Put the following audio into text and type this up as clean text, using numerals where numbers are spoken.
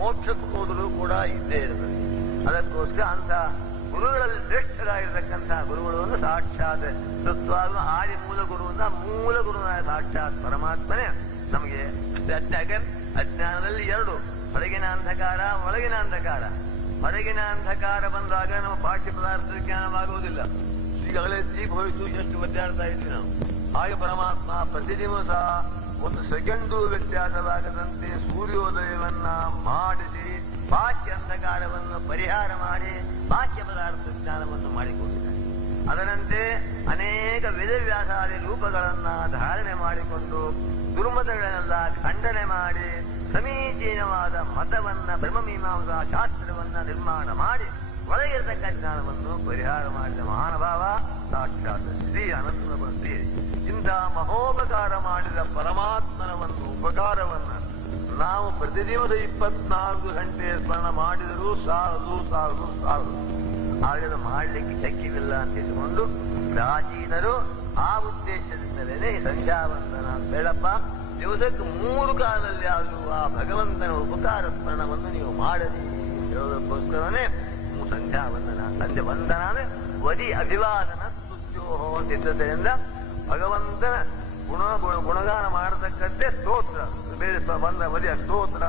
ಮೋಕ್ಷಕ್ಕೆ ಹೋದರೂ ಕೂಡ ಇದ್ದೇ ಇರ್ತದೆ. ಅದಕ್ಕೋಸ್ಕರ ಅಂತ ಗುರುಗಳಲ್ಲಿ ಶ್ರೇಷ್ಠರಾಗಿರ್ತಕ್ಕಂಥ ಗುರುಗಳನ್ನು ಸಾಕ್ಷಾತ್ ತತ್ವಾದ ಆದಿ ಮೂಲ ಗುರುವಿನ ಮೂಲ ಗುರುವಿನ ಸಾಕ್ಷಾತ್ ಪರಮಾತ್ಮನೇ ನಮಗೆ ಅಜ್ಞಾನದಲ್ಲಿ ಎರಡು, ಹೊರಗಿನ ಅಂಧಕಾರ ಒಳಗಿನ ಅಂಧಕಾರ. ಹೊರಗಿನ ಅಂಧಕಾರ ಬಂದಾಗ ನಮ್ಮ ಬಾಹ್ಯ ಪದಾರ್ಥ ಜ್ಞಾನವಾಗುವುದಿಲ್ಲ. ಈಗಾಗಲೇ ದೀಪ ಹೋಯಿತು, ಎಷ್ಟು ಒದ್ದಾಡ್ತಾ ಇದ್ವಿ ನಾವು. ಹಾಗೆ ಪರಮಾತ್ಮ ಪ್ರತಿದಿವಸ ಒಂದು ಸೆಕೆಂಡು ವ್ಯತ್ಯಾಸವಾಗದಂತೆ ಸೂರ್ಯೋದಯವನ್ನ ಮಾಡಿಸಿ ಬಾಹ್ಯ ಅಂಧಕಾರವನ್ನು ಪರಿಹಾರ ಮಾಡಿ ಬಾಹ್ಯ ಪದಾರ್ಥ ಜ್ಞಾನವನ್ನು ಮಾಡಿಕೊಂಡಿದ್ದಾರೆ. ಅದರಂತೆ ಅನೇಕ ವೇದವ್ಯಾಸಾದಿ ರೂಪಗಳನ್ನ ಧಾರಣೆ ಮಾಡಿಕೊಂಡು ದುರ್ಮತಗಳನ್ನೆಲ್ಲ ಖಂಡನೆ ಮಾಡಿ ಸಮೀಚೀನವಾದ ಮತವನ್ನ ಬ್ರಹ್ಮಮೀಮಾಂಸಾ ಶಾಸ್ತ್ರವನ್ನ ನಿರ್ಮಾಣ ಮಾಡಿ ಒಳಗಿರತಕ್ಕ ಜ್ಞಾನವನ್ನು ಪರಿಹಾರ ಮಾಡಿದ ಮಹಾನುಭಾವ ಸಾಕ್ಷಾತ್ ಶ್ರೀ ಅನಂತಮೂರ್ತಿ. ಇಂಥ ಮಹೋಪಕಾರ ಮಾಡಿದ ಪರಮಾತ್ಮನ ಒಂದು ಉಪಕಾರವನ್ನ ನಾವು ಪ್ರತಿ ದಿವಸ 24 ಗಂಟೆ ಸ್ಮರಣ ಮಾಡಿದರೂ ಸಾಲದು. ಹಾಗೆ ಮಾಡಲಿಕ್ಕೆ ಶಕ್ಯವಿಲ್ಲ ಅಂತ ಇಟ್ಟುಕೊಂಡು ಪ್ರಾಚೀನರು ಆ ಉದ್ದೇಶದಿಂದಲೇ ಸಂಧ್ಯಾವಂದನ ಬೇಡಪ್ಪ, ದಿವಸಕ್ಕೆ 3 ಕಾಲದಲ್ಲಿ ಆದರೂ ಆ ಭಗವಂತನ ಉಪಕಾರ ಸ್ಮರಣವನ್ನು ನೀವು ಮಾಡಲಿ ಹೇಳೋದಕ್ಕೋಸ್ಕರನೇ ಸಂಧ್ಯಾವಂದನ. ಸಂಧ್ಯಾ ವಂದನ ಅಂದ್ರೆ ವದಿ ಅಭಿವಾದನ ಸ್ತುತ್ಯೋಹೋ ಅಂತ ಇದ್ದದ್ದರಿಂದ ಭಗವಂತನ ಗುಣಗಾನ ಮಾಡತಕ್ಕಂತೆ ಸ್ತೋತ್ರ. ಬೇರೆ ವದಿ ಸ್ತೋತ್ರ